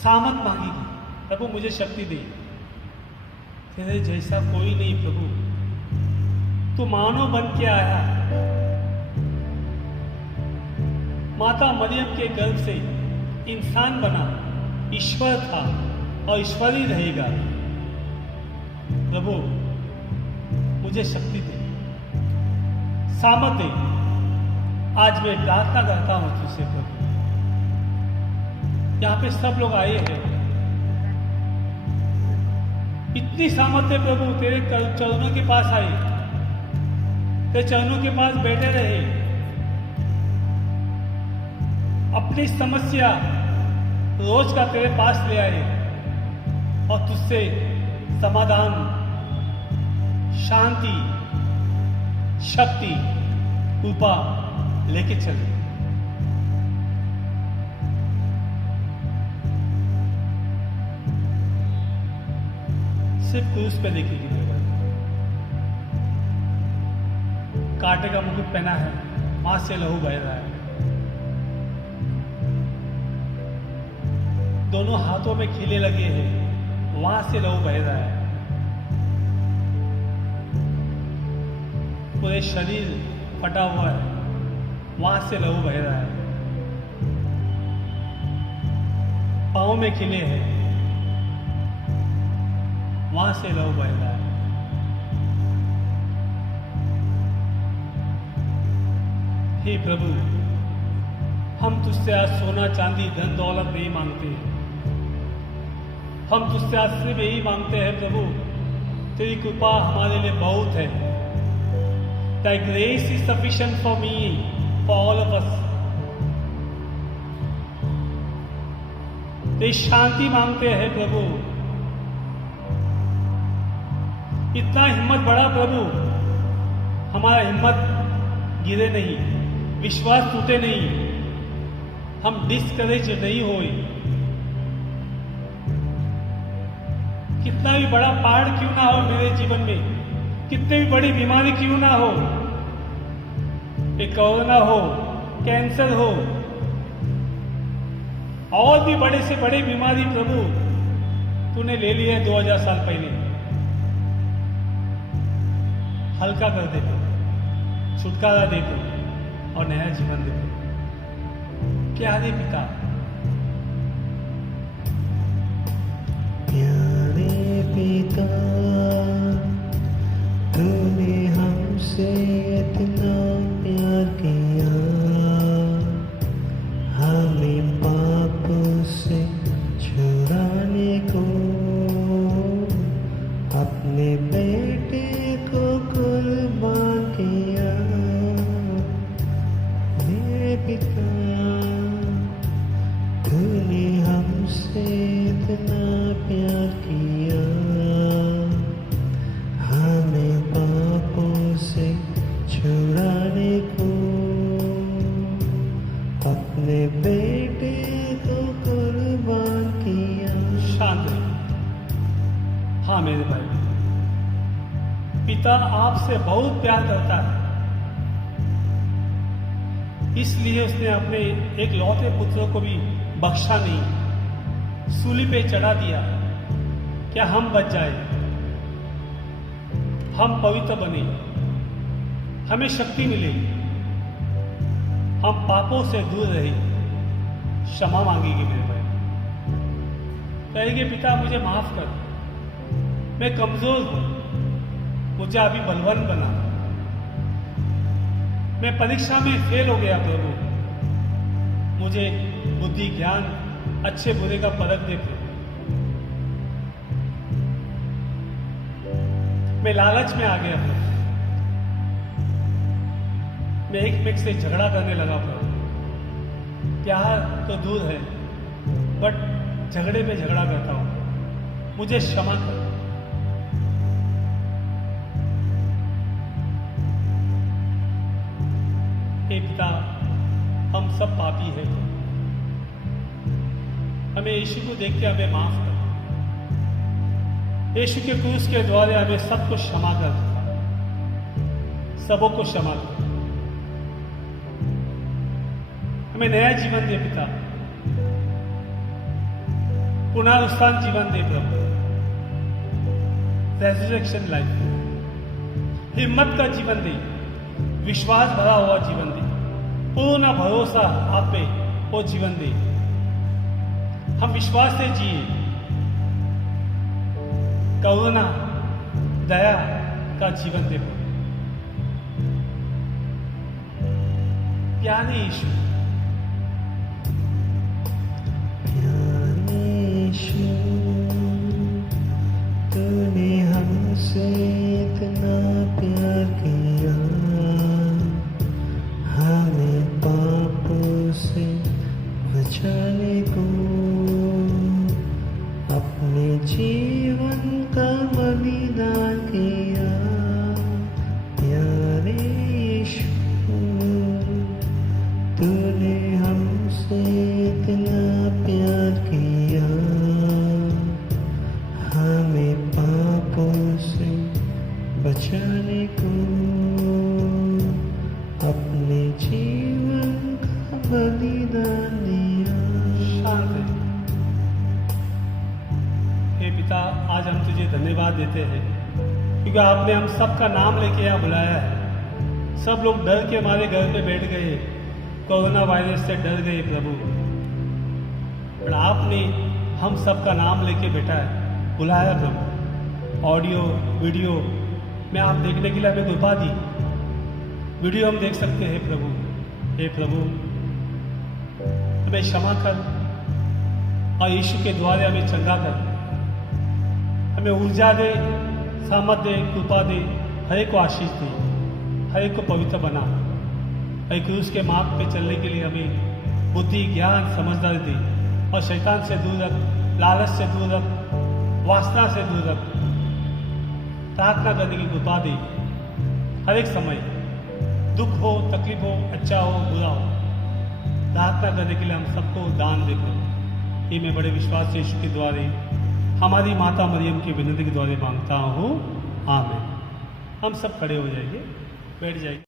सामत मांगेगी, प्रभु मुझे शक्ति दे। तेरे जैसा कोई नहीं प्रभु, तू मानव बन के आया, माता मरियम के गर्भ से इंसान बना, ईश्वर था और ईश्वर ही रहेगा। प्रभु मुझे शक्ति दे, सामत दे। आज मैं प्रार्थना करता हूं तुझसे प्रभु, यहाँ पे सब लोग आए हैं, इतनी सामर्थ्य प्रभु तेरे चरणों के पास आए, तेरे चरणों के पास बैठे रहे, अपनी समस्या रोज का तेरे पास ले आए और तुझसे समाधान, शांति, शक्ति, कृपा लेके चले। सिर्फ क्रूस पे देखेगी मेरे भाई, कांटे का मुकुट पहना है, वहां से लहू बह रहा है, दोनों हाथों में खीले लगे हैं, वहां से लहू बह रहा है, पूरे शरीर फटा हुआ है, वहां से लहू बह रहा है, पाँव में खिले हैं, वहां से लहू बह रहा है। हे प्रभु, हम तुझसे आज सोना चांदी धन दौलत नहीं मांगते, हम तुझसे आज सिर्फ यही मांगते हैं प्रभु, तेरी कृपा हमारे लिए बहुत है। Thy grace is sufficient for me, for all of us. तेरी शांति मांगते हैं प्रभु, इतना हिम्मत बढ़ा प्रभु, हमारा हिम्मत गिरे नहीं, विश्वास टूटे नहीं, हम डिस्करेज नहीं होए। कितना भी बड़ा पहाड़ क्यों ना हो मेरे जीवन में, कितनी भी बड़ी बीमारी क्यों ना हो, एक कोरोना हो, कैंसर हो, और भी बड़े से बड़ी बीमारी प्रभु तूने ले ली है 2000 साल पहले, हल्का कर दे, छुटकारा दे और नया जीवन दे। प्यारे पिता, प्यारे पिता, तूने हमसे इतना प्यार किया, हमें पापों से छुड़ाने को अपने बेटे को कुर्बान किया। मेरे पिता, तूने हमसे इतना प्यार किया, हमें पापों से छुड़ाने को अपने बेटे को कुर्बान किया। शांत रहिए। हाँ मेरे भाई, पिता आपसे बहुत प्यार करता है, इसलिए उसने अपने एक लौते पुत्र को भी बख्शा नहीं, सूली पे चढ़ा दिया, क्या हम बच जाए, हम पवित्र बने, हमें शक्ति मिले, हम पापों से दूर रहे। क्षमा मांगेगी मेरे भाई, कहेंगे पिता मुझे माफ कर, मैं कमजोर हूं, मुझे अभी बलवान बना, मैं परीक्षा में फेल हो गया प्रभु, मुझे बुद्धि ज्ञान अच्छे बुरे का परख दे प्रभु, मैं लालच में आ गया प्रभु, मैं एक से झगड़ा करने लगा प्रभु, प्यार तो दूर है बट झगड़े में झगड़ा करता हूं, मुझे क्षमा कर। हे पिता, हम सब पापी हैं, हमें यीशु को देख के हमें माफ कर। यीशु के क्रूस के द्वारा हमें सबको क्षमा कर, सबों को क्षमा कर, हमें नया जीवन दे पिता, पुनरुत्थान जीवन दे प्रभु, रेजरेक्शन लाइफ, हिम्मत का जीवन दे, विश्वास भरा हुआ जीवन दे, पूर्ण भरोसा आप पे वो जीवन दे। हम विश्वास से जिए, करुणा दया का जीवन दे। प्यारे यीशु, प्यारे यीशु, तूने हमसे इतना प्यार किया, हमें पापों से बचाने को अपने जीवन का बलिदान किया। प्यारे यीशु, तूने हमसे इतना प्यार किया, हमें पापों से बचाने को अपने जीवन का बलिदान दिया। शांत है। हे पिता, आज हम तुझे धन्यवाद देते हैं क्योंकि आपने हम सबका नाम लेके यहाँ बुलाया है। सब लोग डर के हमारे घर पे बैठ गए, कोरोना वायरस से डर गए प्रभु, पर आपने हम सबका नाम लेके बैठा है, बुलाया प्रभु। ऑडियो वीडियो में आप देखने के लिए हमें कृपा दी, वीडियो हम देख सकते हैं प्रभु। हे प्रभु, हमें क्षमा कर और यीशु के द्वारा हमें चंगा कर, हमें ऊर्जा दे, सामर्थ दे, कृपा दे, हर एक को आशीष दे, हर एक को पवित्र बना। हर क्रूस के मार्ग पे चलने के लिए हमें बुद्धि, ज्ञान, समझदारी दे और शैतान से दूर रख, लालच से दूर रख, वासना से दूर रख। प्रार्थना करने की कृपा दे, हर एक समय दुख हो, तकलीफ हो, अच्छा हो, बुरा हो, प्रार्थना करने के लिए हम सबको दान देकर, ये मैं बड़े विश्वास से यीशु के द्वारे हमारी माता मरियम की विनती के द्वारे मांगता हूँ, आमीन। हम सब खड़े हो जाइए, बैठ जाइए।